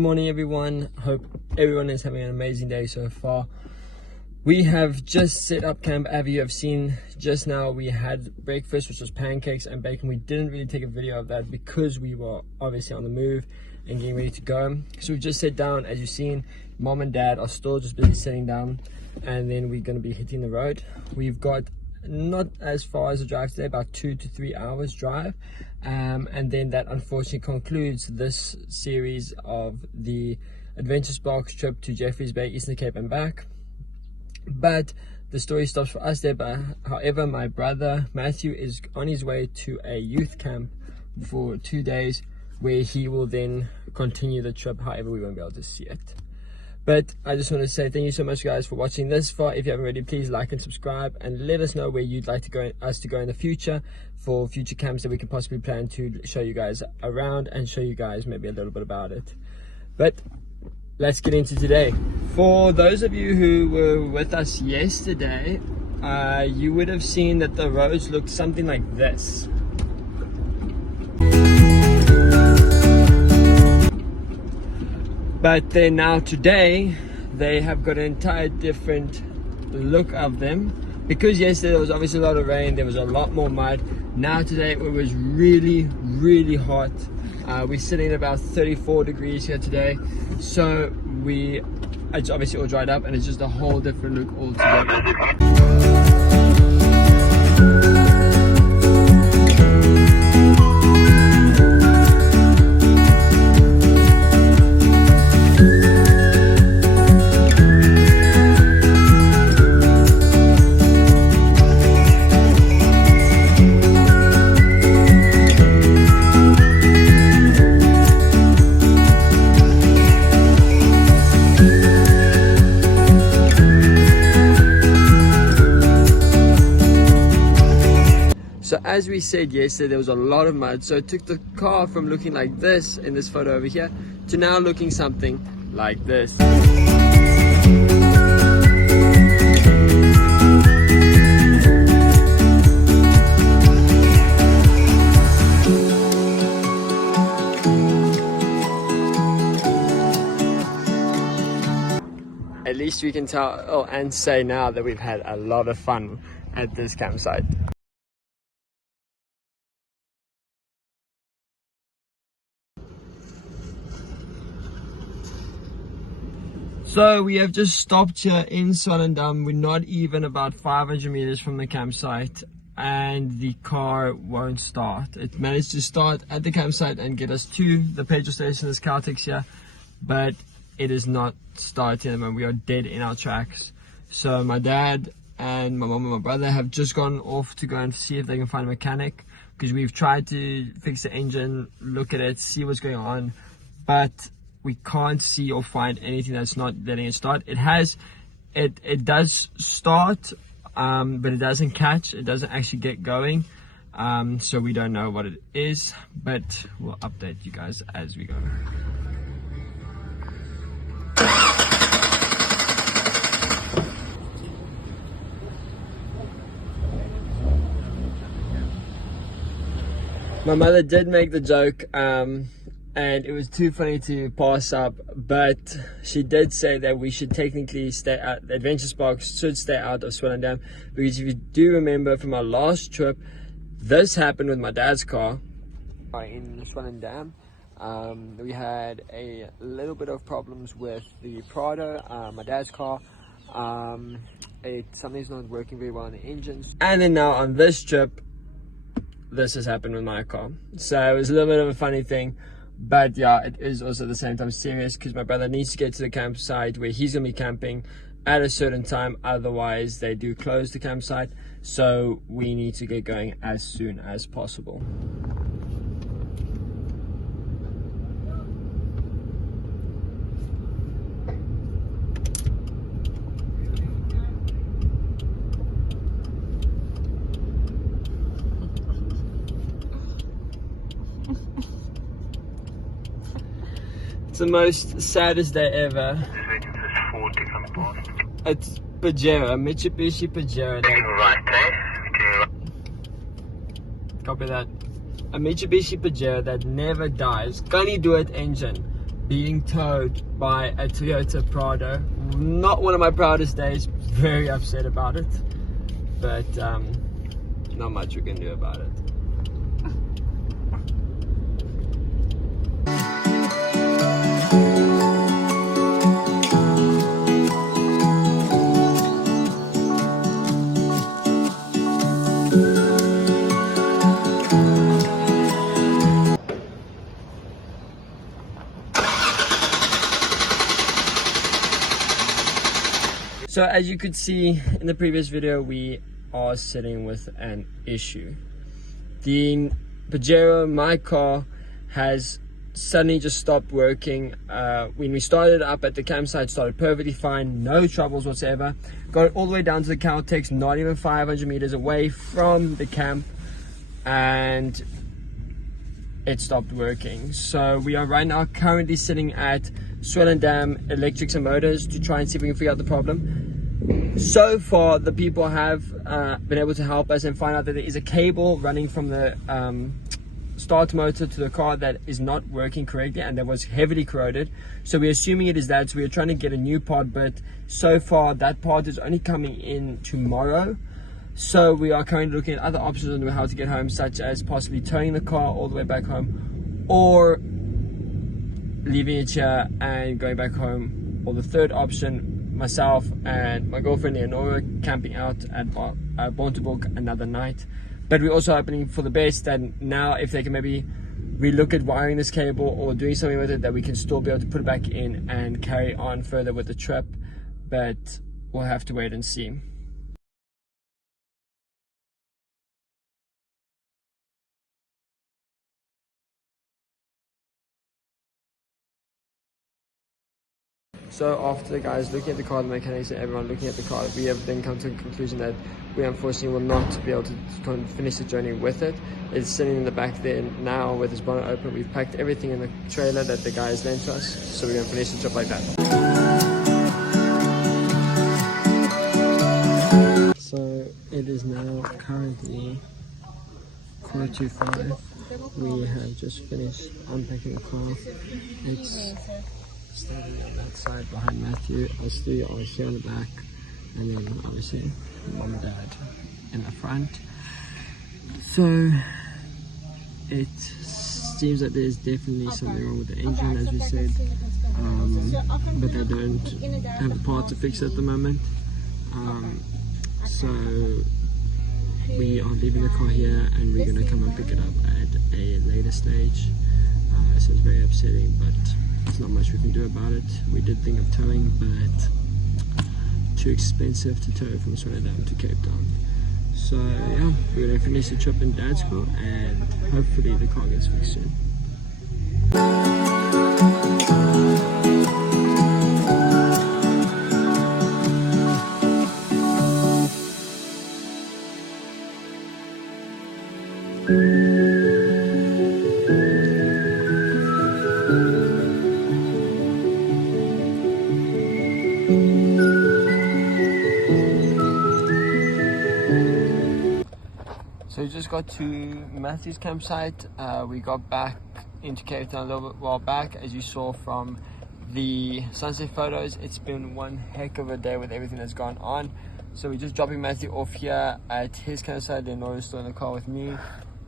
Good morning everyone, hope everyone is having an amazing day so far. We have just set up camp. As you have seen just now, we had breakfast, which was pancakes and bacon. We didn't really take a video of that because we were obviously on the move and getting ready to go. So we just sat down. As you've seen, mom and dad are still just busy sitting down, and then we're going to be hitting the road. We've got not as far as a drive today, about 2 to 3 hours drive, and then that unfortunately concludes this series of the Adventure Sparks trip to Jeffreys Bay, Eastern Cape and back. But the story stops for us there. But however, my brother Matthew is on his way to a youth camp for 2 days, where he will then continue the trip. However, we won't be able to see it. But I just want to say thank you so much, guys, for watching this far. If you haven't already, please like and subscribe, and let us know where you'd like us to go in the future, for future camps that we can possibly plan to show you guys around and show you guys maybe a little bit about it. But let's get into today. For those of you who were with us yesterday, you would have seen that the roads looked something like this. But then now today, they have got an entire different look of them. Because yesterday there was obviously a lot of rain, there was a lot more mud. Now today it was really, really hot. We're sitting at about 34 degrees here today. So it's obviously all dried up, and it's just a whole different look altogether. So as we said yesterday, there was a lot of mud, so it took the car from looking like this in this photo over here to now looking something like this. At least we can tell and say now that we've had a lot of fun at this campsite. So we have just stopped here in Swellendam. We're not even about 500 meters from the campsite, and the car won't start. It managed to start at the campsite and get us to the petrol station, this Caltex here, but it is not starting at the moment. We are dead in our tracks. So my dad and my mom and my brother have just gone off to go and see if they can find a mechanic, because we've tried to fix the engine, look at it, see what's going on, but we can't see or find anything that's not letting it start. It does start, but it doesn't catch. It doesn't actually get going. So we don't know what it is, but we'll update you guys as we go. My mother did make the joke, and it was too funny to pass up, but she did say that we should technically stay out, the Adventure Sparks should stay out of Swellendam, because if you do remember from our last trip, this happened with my dad's car in Swellendam. We had a little bit of problems with the Prado, my dad's car. Something's not working very well in the engines, and then now on this trip, this has happened with my car. So it was a little bit of a funny thing. But yeah, it is also at the same time serious, because my brother needs to get to the campsite where he's going to be camping at a certain time. Otherwise, they do close the campsite. So we need to get going as soon as possible. The most saddest day ever. It's Pajero, Mitsubishi Pajero. Copy that. A Mitsubishi Pajero that never dies. Can you do it engine? being towed by a Toyota Prado. Not one of my proudest days, very upset about it, but not much we can do about it. So as you could see in the previous video, we are sitting with an issue. The Pajero, my car, has suddenly just stopped working. When we started up at the campsite, started perfectly fine, no troubles whatsoever. Got it all the way down to the Caltex, not even 500 meters away from the camp, and it stopped working. So we are right now currently sitting at Swellendam Electrics and Motors to try and see if we can figure out the problem. So far, the people have been able to help us and find out that there is a cable running from the start motor to the car that is not working correctly and that was heavily corroded. So we're assuming it is that, so we're trying to get a new part, but so far that part is only coming in tomorrow. So we are currently looking at other options on how to get home, such as possibly towing the car all the way back home, or leaving it here and going back home, or the third option, myself and my girlfriend Leonora camping out at Born to Book another night. But we're also hoping for the best, and now if they can maybe relook at wiring this cable or doing something with it, that we can still be able to put it back in and carry on further with the trip. But we'll have to wait and see. So after the guys looking at the car, the mechanics and everyone looking at the car, we have then come to the conclusion that we unfortunately will not be able to finish the journey with it. It's sitting in the back there now with its bonnet open. We've packed everything in the trailer that the guys lent to us, so we're going to finish the trip like that. So it is now currently 4:45. We have just finished unpacking the car. It's standing on that side behind Matthew, us three are here in the back, and then obviously mom and dad in the front. So it seems that there's definitely something wrong with the engine, as we said, but they don't have the part to fix it at the moment. So we are leaving the car here and we're going to come and pick it up at a later stage. So it's very upsetting, but there's not much we can do about it. We did think of towing, but too expensive to tow from Swellendam to Cape Town. So yeah, we're going to finish the trip in Dad's car and hopefully the car gets fixed soon. So we just got to Matthew's campsite. We got back into Cape Town a little bit while back. As you saw from the sunset photos, it's been one heck of a day with everything that's gone on. So we're just dropping Matthew off here at his campsite. Leonora's still in the car with me,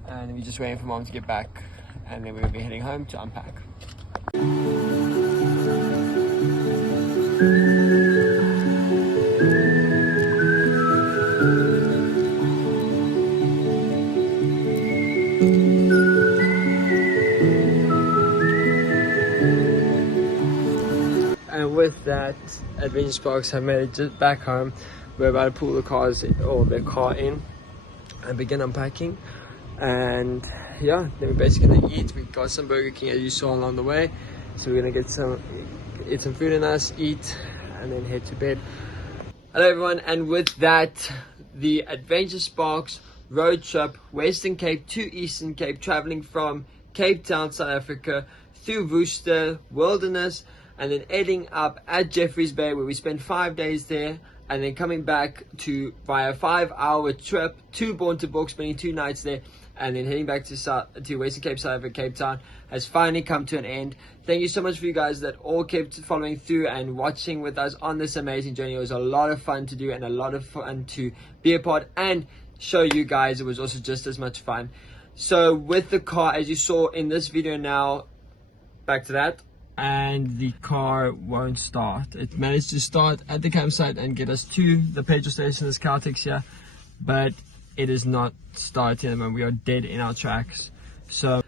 and we're just waiting for mom to get back, and then we're gonna be heading home to unpack. And with that, Adventure Sparks have made it just back home. We're about to pull the car in and begin unpacking. And yeah, then we're basically gonna eat. We got some Burger King as you saw along the way, so we're gonna eat some food in us, eat, and then head to bed. Hello everyone, and with that, the Adventure Sparks road trip, Western Cape to Eastern Cape, traveling from Cape Town, South Africa, through Worcester Wilderness, and then ending up at Jeffreys Bay, where we spent 5 days there, and then coming back to via a 5-hour trip to Born to Book, spending 2 nights there, and then heading back to Western Cape, South Africa, Cape Town, has finally come to an end. Thank you so much for you guys that all kept following through and watching with us on this amazing journey. It was a lot of fun to do and a lot of fun to be a part and show you guys. It was also just as much fun. So with the car, as you saw in this video now, back to that, and the car won't start. It managed to start at the campsite and get us to the petrol station, this Caltex here, but it is not starting at the moment. We are dead in our tracks. So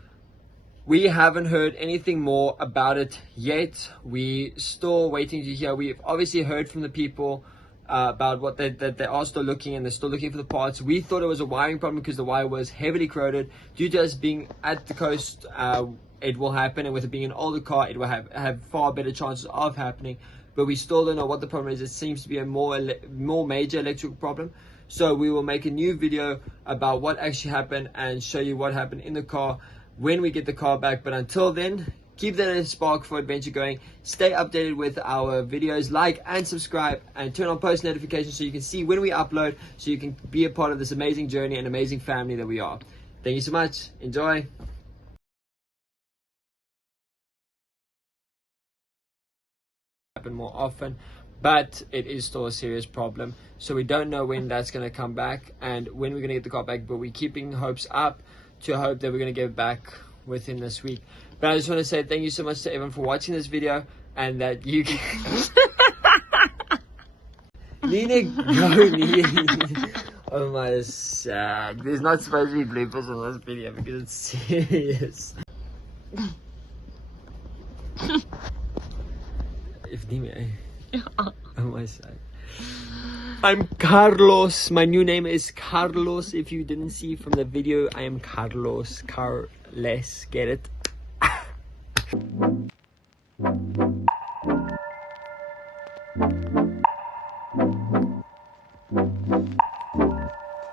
we haven't heard anything more about it yet. We still waiting to hear. We've obviously heard from the people about what they are still looking, and they're still looking for the parts. We thought it was a wiring problem because the wire was heavily corroded. Due to us being at the coast, it will happen, and with it being an older car, it will have far better chances of happening. But we still don't know what the problem is. It seems to be a more major electrical problem. So we will make a new video about what actually happened and show you what happened in the car when we get the car back. But until then, keep that spark for adventure going. Stay updated with our videos, like and subscribe, and turn on post notifications so you can see when we upload, so you can be a part of this amazing journey and amazing family that we are. Thank you so much. Enjoy. Happen more often, but it is still a serious problem. So we don't know when that's going to come back and when we're going to get the car back, but we're keeping hopes up to hope that we're going to get it back within this week. But I just want to say thank you so much to everyone for watching this video, and that you can Nina, go Nina. Oh my, sad. There's not supposed to be bloopers in this video because it's serious. If Nime, oh my side. I'm Carlos. My new name is Carlos. If you didn't see from the video, I am Carlos. Carles, get it?